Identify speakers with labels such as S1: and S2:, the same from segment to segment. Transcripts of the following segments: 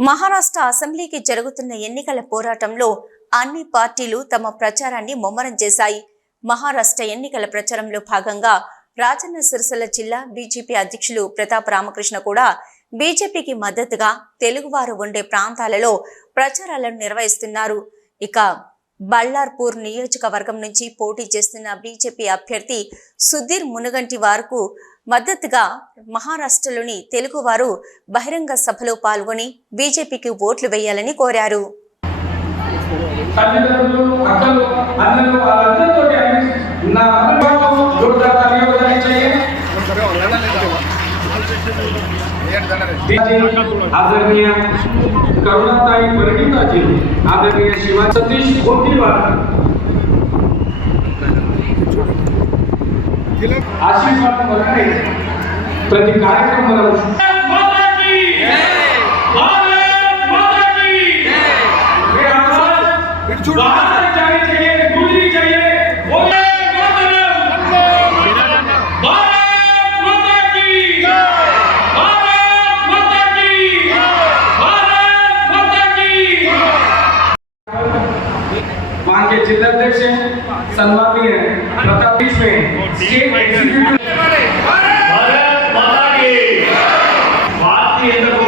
S1: మహారాష్ట్ర అసెంబ్లీకి జరుగుతున్న ఎన్నికల పోరాటంలో అన్ని పార్టీలు తమ ప్రచారాన్ని ముమ్మరం చేశాయి. మహారాష్ట్ర ఎన్నికల ప్రచారంలో భాగంగా రాజన్న సిరిసిల్ల జిల్లా బీజేపీ అధ్యక్షులు ప్రతాప్ రామకృష్ణ కూడా బీజేపీకి మద్దతుగా తెలుగువారు ఉండే ప్రాంతాలలో ప్రచారాలను నిర్వహిస్తున్నారు. ఇక బళ్ళార్పూర్ నియోజకవర్గం నుంచి పోటీ చేస్తున్న బీజేపీ అభ్యర్థి సుధీర్ మునుగంటి వారుకు మద్దతుగా మహారాష్ట్రలోని తెలుగువారు బహిరంగ సభలో పాల్గొని బీజేపీకి ఓట్లు వేయాలని కోరారు.
S2: తల్లిదండ్రులు అక్కలు అన్నలు వాళ్ళందరితో నా आदरणीय करुणाताई परिणिताजी आदरणीय शिवा सतीश गोटीवार आशीर्वाद बघणे प्रति कार्यक्रम माननीय जिलाध्यक्ष सन्माननीय प्रताप में स्टेट एग्जीक्यूटिव
S3: భారత్ మాతాకి పార్టీ ఎంత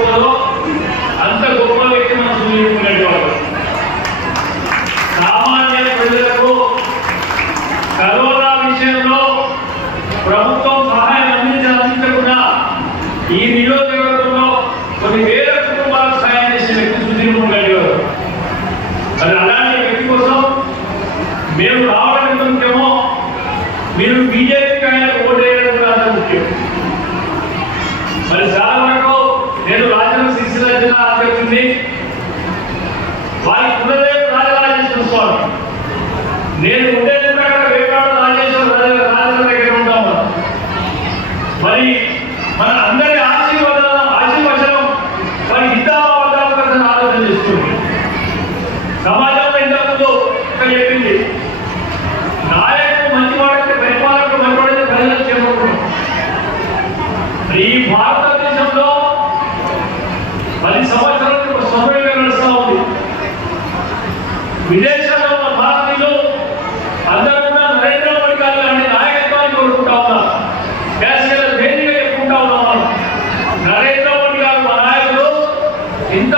S3: నేను ఉండేది అక్కడ వేపాడు రాజేశ్వర రాజ దగ్గర ఉంటాం మరి మన అందరి ఆశీర్వాద ఆశీర్వచనం మరి హితావతాల కోసం ఆలోచన చేస్తుంది. సమాజంలో ఇంతకుముందు ఇక్కడ చెప్పింది. నాయకుడు మంచివాడైతే పరిపాలకుడు మంచివాడైతే ప్రజలకు ఈ భారత எந்த